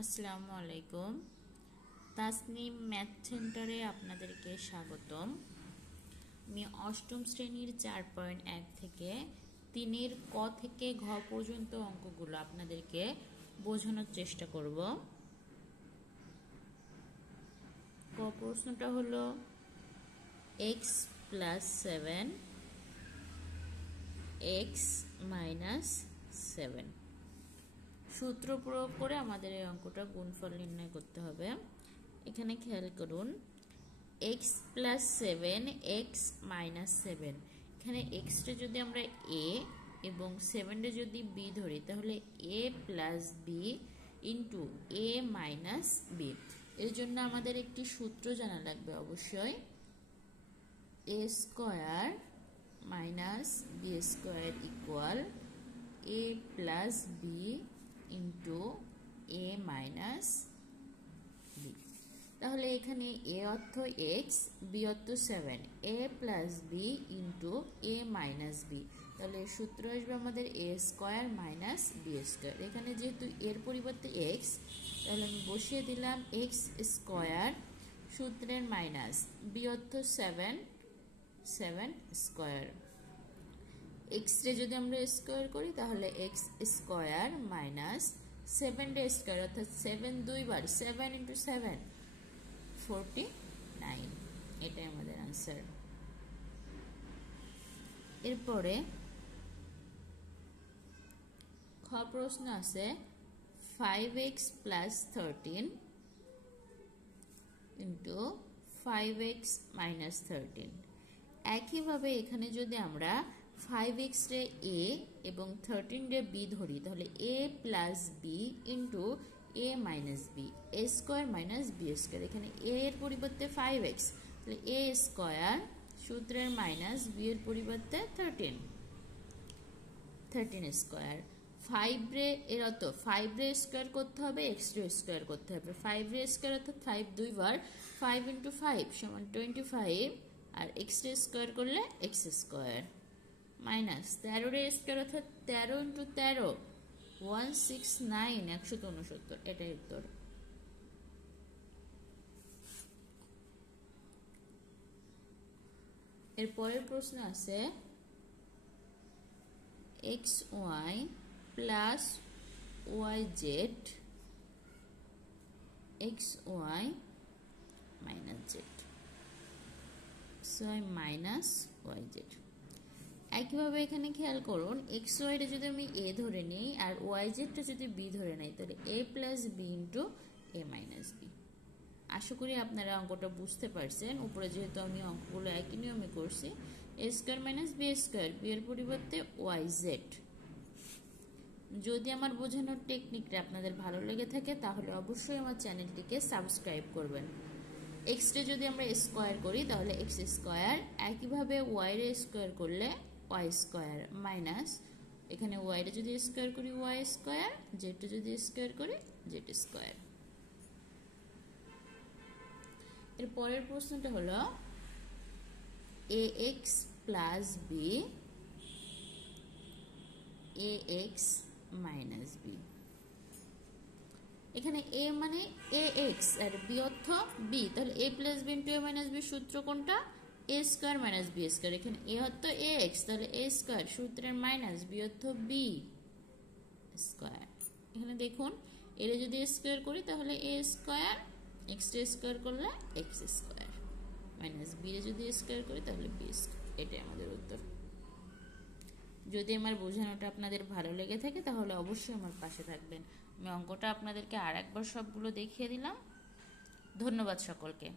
আসসালামু আলাইকুম। তাসনিম ম্যাথ সেন্টারে আপনাদেরকে স্বাগতম। আমি অষ্টম শ্রেণীর 4.1 থেকে 3-এর ক থেকে ঘ পর্যন্ত অঙ্কগুলো আপনাদেরকে বোঝানোর চেষ্টা করব। ক প্রশ্নটা হলো x + 7 x - 7 সূত্র প্রয়োগ করে আমাদের এই অঙ্কটা গুণফল নির্ণয় করতে হবে। এখানে খেয়াল করুন, x + 7 x - 7, এখানে x টা যদি আমরা a এবং 7 টা যদি b ধরি তাহলে a + b into a - b। এর জন্য আমাদের একটি সূত্র জানা লাগবে অবশ্যই, a square minus b square equal a + b into a - b। তাহলে এখানে a অর্থ x, b অর্থ 7, a + b into a - b। তাহলে সূত্র আসবে আমাদের a square minus b square. এখানে যেহেতু এর পরিবর্তে x, তাহলে আমি বসিয়ে দিলাম x স্কয়ার সূত্রের মাইনাস b অর্থ 7 স্কয়ার। x রে যদি আমরা স্কয়ার করি তাহলে x স্কয়ার মাইনাস 7 রে স্কয়ার অর্থাৎ 7 দুইবার, 7 × 7 49। এটাই আমাদের आंसर। এরপরে খ প্রশ্ন আছে 5x + 13 * 5x - 13। একইভাবে এখানে যদি আমরা 5x রে a এবং 13 রে b ধরি তাহলে a + b into a - b, a square minus b square. এখানে a এর পরিবর্তে 5x, তাহলে a স্কয়ার সূত্রের মাইনাস b এর পরিবর্তে 13 স্কয়ার। 5 রে এর অর্থ 5 রে স্কয়ার করতে হবে, x রে স্কয়ার করতে হবে। 5 রে স্কয়ার অর্থাৎ 5 দুইবার, 5 × 5 = 25, আর x রে স্কয়ার করলে x স্কয়ার মাইনাস 13 রে স্কয়ার অর্থাৎ 13 × 13 169 169। এটাই উত্তর। এর পরের প্রশ্ন আছে xy + yz xy - z xy - yz। একইভাবে এখানে খেয়াল করুন, xy টা যদি আমি a ধরে নিই আর yz টা যদি b ধরে নেই তাহলে a + b into a - b। আশা করি আপনারা অঙ্কটা বুঝতে পারছেন। উপরে যেহেতু আমি অঙ্কগুলো একই নিয়মে করছি, a square minus b square, b এর পরিবর্তে yz। যদি আমার বোঝানোর টেকনিকটা আপনাদের ভালো লেগে থাকে তাহলে অবশ্যই আমার চ্যানেলটিকে সাবস্ক্রাইব করবেন। x রে যদি আমরা স্কয়ার করি তাহলে x স্কয়ার, একইভাবে y রে স্কয়ার করলে y স্কয়ার মাইনাস, এখানে y রে যদি স্কয়ার করি y স্কয়ার, z রে যদি স্কয়ার করি z স্কয়ার। এর পরের প্রশ্নটা হলো ax + b ax - b। এখানে a মানে ax আর b অর্থ b, তাহলে a + b * a - b সূত্র কোনটা? a square minus b square. এখানে a অর্থ ax, তাহলে a স্কয়ার সূত্রের মাইনাস b অর্থ b স্কয়ার। এখানে দেখুন, এর যদি স্কয়ার করি তাহলে a স্কয়ার, x রে স্কয়ার করলে x স্কয়ার মাইনাস b রে যদি স্কয়ার করি তাহলে b স্কয়ার। এটাই আমাদের উত্তর। যদি আমার বোঝানোটা আপনাদের ভালো লেগে থাকে তাহলে অবশ্যই আমার পাশে থাকবেন। আমি অঙ্কটা আপনাদেরকে আরেকবার সবগুলো দেখিয়ে দিলাম। ধন্যবাদ সকলকে।